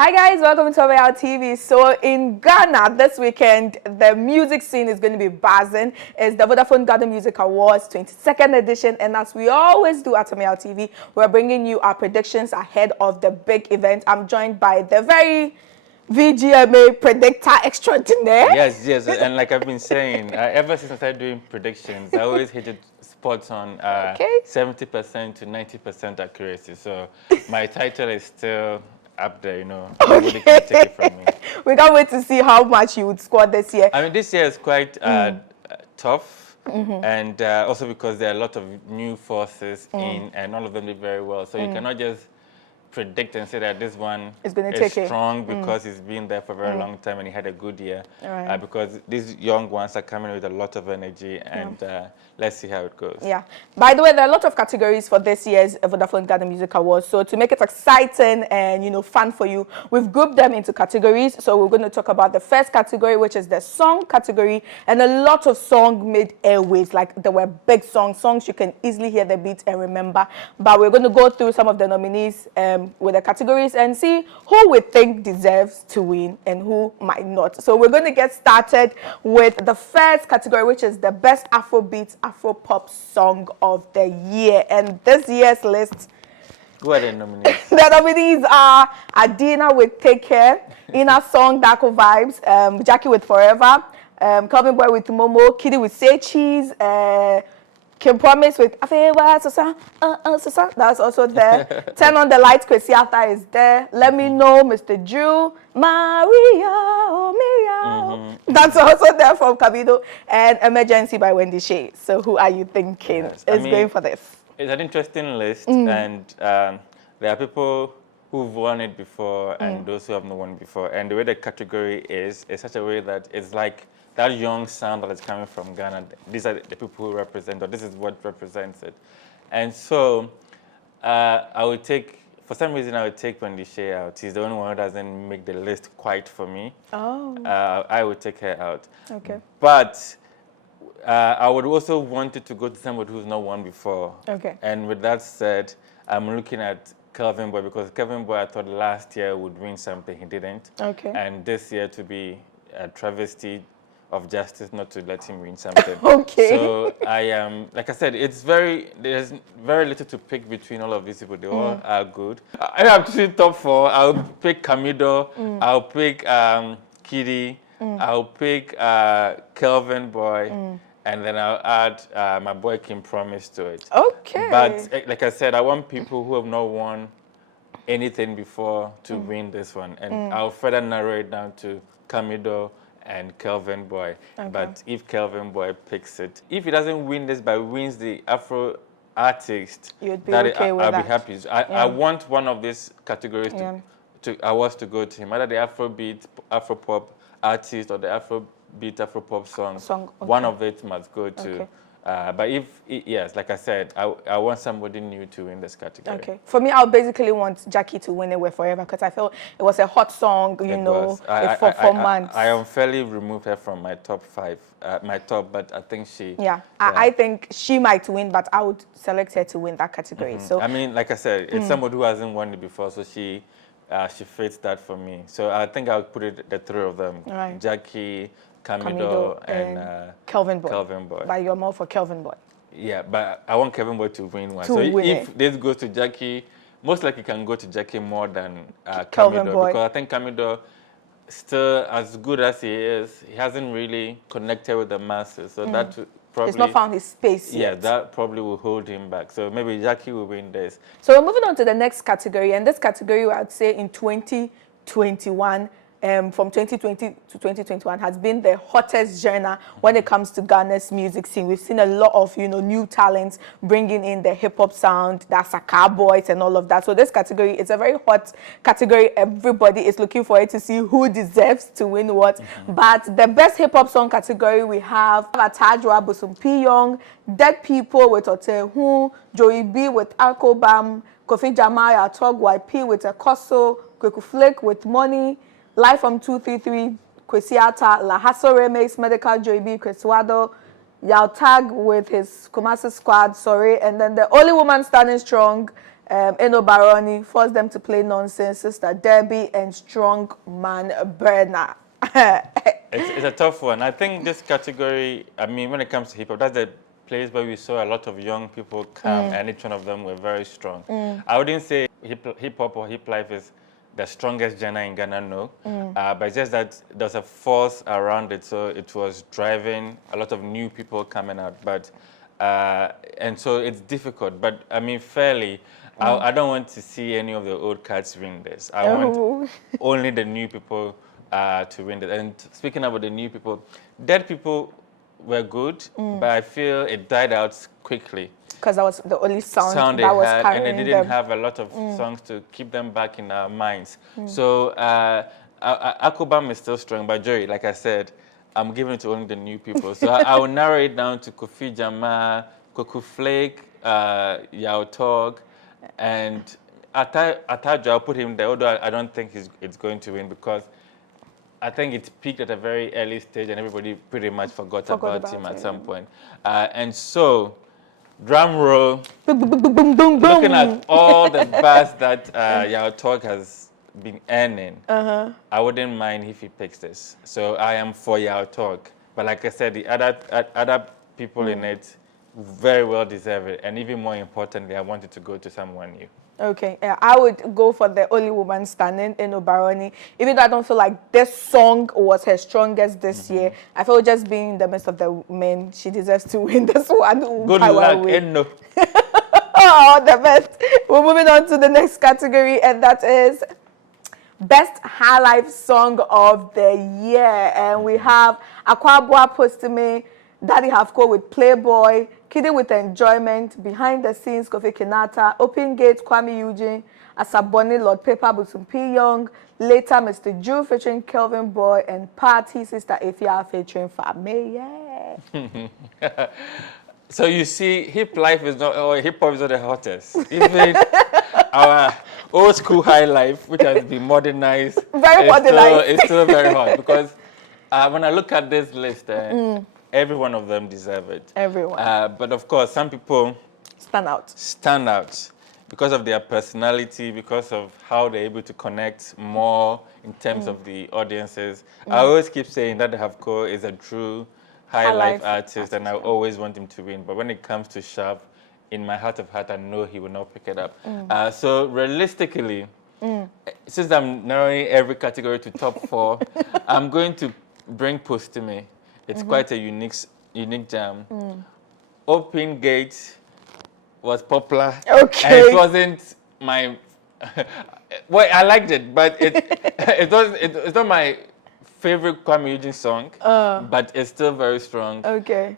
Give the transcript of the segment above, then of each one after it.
Hi guys, welcome to Ameyaw TV. So in Ghana this weekend, the music scene is going to be buzzing. It's the Vodafone Ghana Music Awards 22nd edition, and as we always do at Ameyaw TV, we're bringing you our predictions ahead of the big event. I'm joined by the very VGMA predictor extraordinaire. Yes, and like I've been saying, ever since I started doing predictions, I always hit it spots on 70% to 90% accuracy. So my title is still up there, you know. Nobody can take it from me. We can't wait to see how much you would score this year. I mean, this year is quite tough, and also because there are a lot of new forces in, and all of them did very well. So you cannot just predict and say that this one is strong because he's been there for a very long time and he had a good year. Because these young ones are coming with a lot of energy, and let's see how it goes. Yeah. By the way, there are a lot of categories for this year's Vodafone Ghana Music Awards. So to make it exciting and fun for you, we've grouped them into categories. So we're going to talk about the first category, which is the song category, and a lot of songs made airwaves. Like there were big songs you can easily hear the beat and remember. But we're going to go through some of the nominees with the categories and see who we think deserves to win and who might not. So we're going to get started with the first category, which is the best Afrobeats, Afropop song of the year. And this year's list, who are the nominees? The nominees are Adina with Take Care, Ina Song, Darko Vibes, Jackie with Forever, Calvin Boy with Momo, Kiddy with Say Cheese, Kim Promise with Afewa Sosa, that's also there. Turn on the Lights, Kwesiata is there. Let Me Know, Mr. Drew, Maria, Ameyaw. That's also there from Kabido. And Emergency by Wendy Shea. So who are you thinking is going for this? It's an interesting list, and there are people who've won it before and those who have not won before. And the way the category is such a way that it's like that young sound that is coming from Ghana. These are the people who represent, or this is what represents it. And so I would take, for some reason, I would take Wendy Shea out. She's the only one who doesn't make the list quite for me. Oh. I would take her out. Okay. But I would also want it to go to somebody who's not won before. Okay. And with that said, I'm looking at Calvin Boy, because Calvin Boy I thought last year would win something, he didn't. Okay. And this year to be a travesty of justice not to let him win something. Okay. So I am, like I said, there's very little to pick between all of these people. They all are good. I have to see top four. I'll pick Camido. I'll pick Kiddy. I'll pick Calvin Boy. And then I'll add my boy Kim Promise to it. Okay. But like I said, I want people who have not won anything before to win this one. And I'll further narrow it down to Camido and Calvin Boy. Okay. But if Calvin Boy picks it, if he doesn't win this but wins the Afro artist, you'd be okay with that. I'll be happy. I want one of these categories to awards to go to him, either the Afrobeat, Afropop artist or the Afrobeat, Afropop song. One of it must go to. Okay. But yes, like I said, I want somebody new to win this category. Okay. For me, I'll basically want Jackie to win it with Forever, because I feel it was a hot song, for months. I unfairly removed her from my top five, but I think she... Yeah, I think she might win, but I would select her to win that category. So I mean, like I said, it's somebody who hasn't won it before, so she fits that for me. So I think I'll put it the three of them, right. Jackie, Camido and Calvin Boy. But you're more for Calvin Boy. Yeah, but I want Calvin Boy to win one. So if this goes to Jackie, most likely can go to Jackie more than Camido, because I think Camido, still as good as he is, he hasn't really connected with the masses. So that probably... He's not found his space yet. Yeah, that probably will hold him back. So maybe Jackie will win this. So we're moving on to the next category. And this category, I'd say in 2021, from 2020 to 2021 has been the hottest genre when it comes to Ghana's music scene. We've seen a lot of new talents bringing in the hip-hop sound, the Saka boys and all of that. So this category is a very hot category. Everybody is looking for it to see who deserves to win what. But the best hip-hop song category, we have Atajwa Busumpi Young, Dead People with Otehu, Joey B with Akobam, Kofi Jamal Atog YP with Ekoso, Kweku Flake with Money, Live from 233, Kwesiata, La Hasso Remix, Medical Joy B, Kwesiwado, Yao Tag with his Kumasi squad, sorry, and then the only woman standing strong, Eno Baroni, Force Them to Play Nonsense, Sister Debbie, and Strong Man Burner. It's a tough one. I think this category, I mean, when it comes to hip hop, that's the place where we saw a lot of young people come, and each one of them were very strong. I wouldn't say hip hop or Hiplife is the strongest genre in Ghana, no. But it's just that there's a force around it, so it was driving a lot of new people coming out. But and so it's difficult. But I mean, fairly, I don't want to see any of the old cats win this. I want only the new people to win it. And speaking about the new people, dead people were good, but I feel it died out quickly. Because that was the only sound they that was had, carrying and they didn't them. have a lot of songs to keep them back in our minds. So Akobam is still strong, but Joey, like I said, I'm giving it to only the new people. So I will narrow it down to Kofi Jama, Koku Flake, Yao Tog, and Atajo. I'll put him there, although I don't think it's going to win because I think it peaked at a very early stage and everybody pretty much forgot about him at some point. And so, drum roll, looking at all the buzz that Yao Tog has been earning, I wouldn't mind if he picks this. So I am for Yao Tog. But like I said, the other people in it very well deserve it. And even more importantly, I want it to go to someone new. Okay, I would go for the only woman standing, Eno Baroni. Even though I don't feel like this song was her strongest this year, I feel just being in the midst of the men, she deserves to win this one. Good luck, Eno. Oh, the best. We're moving on to the next category, and that is Best Highlife Song of the Year. And we have Akwabua Postime, Daddy Hafko with Playboy, Kidding with Enjoyment, Behind the Scenes, Kofi Kinata, Open Gate, Kwame Eugene, Asaboni, Lord Paper, Butumpi Young, later Mr. Jew featuring Kelvin Boy, and Party Sister Afia featuring Ameyaw. So you see, Hiplife is not, or hip hop is not the hottest. Even our old school Highlife, which has been modernized, it's still very hot because when I look at this list, every one of them deserve it. Everyone. But of course, some people stand out because of their personality, because of how they're able to connect more in terms of the audiences. I always keep saying that Havko is a true Highlife artist, and I always want him to win. But when it comes to Sharp, in my heart of heart, I know he will not pick it up. So realistically, since I'm narrowing every category to top 4, I'm going to bring Postime. It's quite a unique jam. Open Gate was popular. Okay. And it wasn't my... well, I liked it, but it's not my favorite Kwame Eugene song, but it's still very strong. Okay.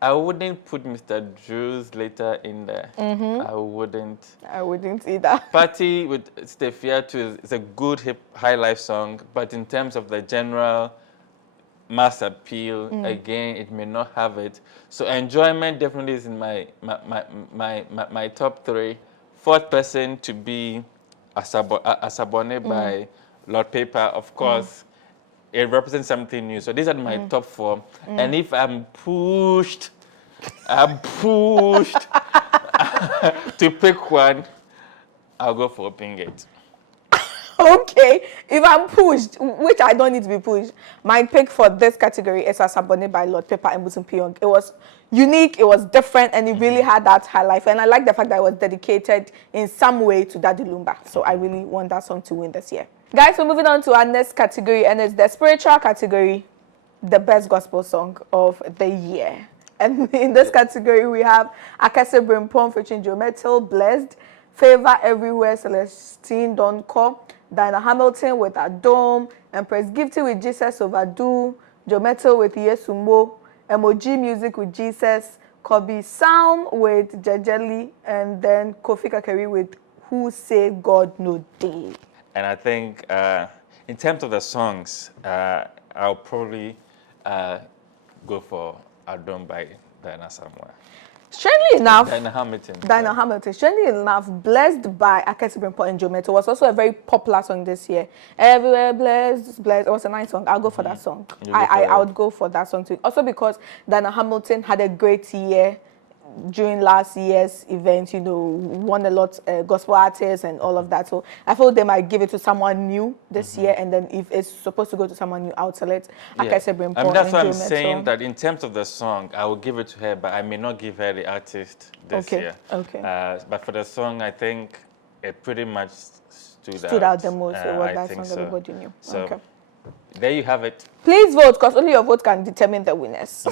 I wouldn't put Mr. Drew's later in there. I wouldn't. I wouldn't either. Party with Stefia too is a good Highlife song, but in terms of the general mass appeal, again, it may not have it. So Enjoyment definitely is in my top 3. Fourth person to be Asabone by Lord Paper, of course. It represents something new. So these are my top 4. And if I'm pushed to pick one, I'll go for Open Gate. Okay, if I'm pushed, which I don't need to be pushed, my pick for this category is Asabone by Lord Paper and Butumpi Young. It was unique, it was different, and it really had that Highlife. And I like the fact that it was dedicated in some way to Daddy Lumba. So I really want that song to win this year. Guys, we're moving on to our next category, and it's the spiritual category, the best gospel song of the year. And in this category, we have Akase Brimpon featuring Joe Metal, Blessed, Favor Everywhere, Celestine Donko, Dinah Hamilton with Adom, Empress Gifty with Jesus Overdue, Joe Metal with Yesumo, Emoji Music with Jesus, Kobe Sound with Jejeli, and then Kofi Kakeri with Who Say God No Day. And I think in terms of the songs, I'll probably go for Adom by Dinah somewhere. Strangely enough, Dinah Hamilton. Strangely enough, Blessed by Akese Brimpon and Joe Metal was also a very popular song this year. Everywhere Blessed. It was a nice song. I'll go for that song. I would go for that song too. Also because Dinah Hamilton had a great year during last year's event, you know, won a lot gospel artists and all of that. So I feel they might give it to someone new this year, and then if it's supposed to go to someone new, I'll tell it. Yeah. That's why I'm saying that in terms of the song, I will give it to her, but I may not give her the artist this year. Okay. But for the song, I think it pretty much stood out the most. It was I that think song everybody knew. So Okay. there you have it. Please vote, because only your vote can determine the winners.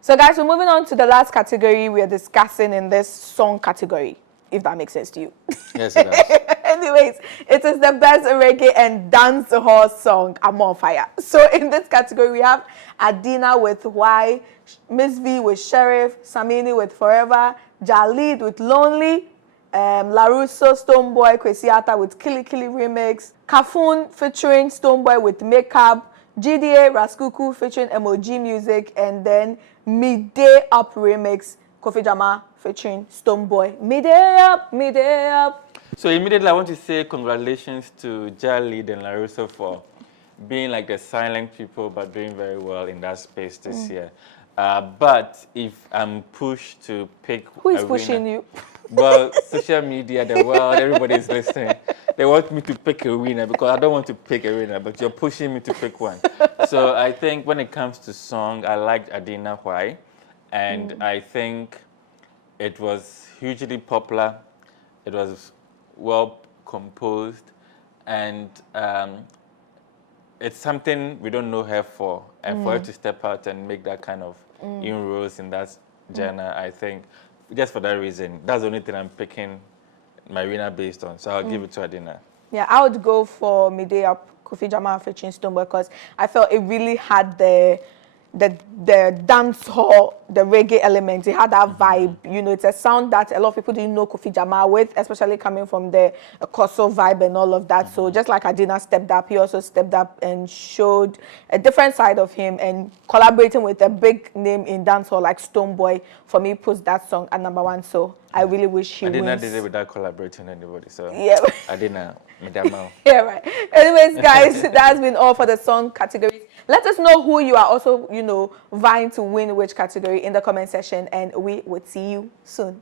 So guys, we're moving on to the last category we're discussing in this song category, if that makes sense to you. Yes, it does. Anyways, it is the best reggae and dancehall song. I'm on fire. So in this category, we have Adina with Why, Miss V with Sheriff, Samini with Forever, Jalid with Lonely, Larusso, Stoneboy, Kwesiata with Kili Kili Remix, Kafun featuring Stoneboy with Makeup, GDA, Raskuku featuring MOG Music, and then Midday Up Remix, Kofi Jama featuring Stoneboy. Midday Up, Midday Up. So immediately I want to say congratulations to Jalid and Larusso for being like the silent people but doing very well in that space this year. But if I'm pushed to pick Who is a pushing winner, you? well, social media, the world, everybody's listening. They want me to pick a winner because I don't want to pick a winner, but you're pushing me to pick one. So I think when it comes to song, I liked Adina Why, and I think it was hugely popular. It was well composed, and it's something we don't know her for, and for her to step out and make that kind of inroads in that genre, I think just for that reason, that's the only thing I'm picking my winner based on. So I'll give it to Adina. Yeah, I would go for Midday Up, Kofi Jama featuring Stoneboy, because I felt it really had the dance hall, the reggae element. It had that vibe. You know, it's a sound that a lot of people didn't know Kofi Jama with, especially coming from the Koso vibe and all of that. So just like Adina stepped up, he also stepped up and showed a different side of him, and collaborating with a big name in dancehall like Stoneboy, for me, puts that song at #1. So I really wish he wins. Adina did it without collaborating with anybody. So yeah. Adina, Midamao. Yeah, right. Anyways, guys, that's been all for the song categories. Let us know who you are also, you know, vying to win which category in the comment section, and we will see you soon.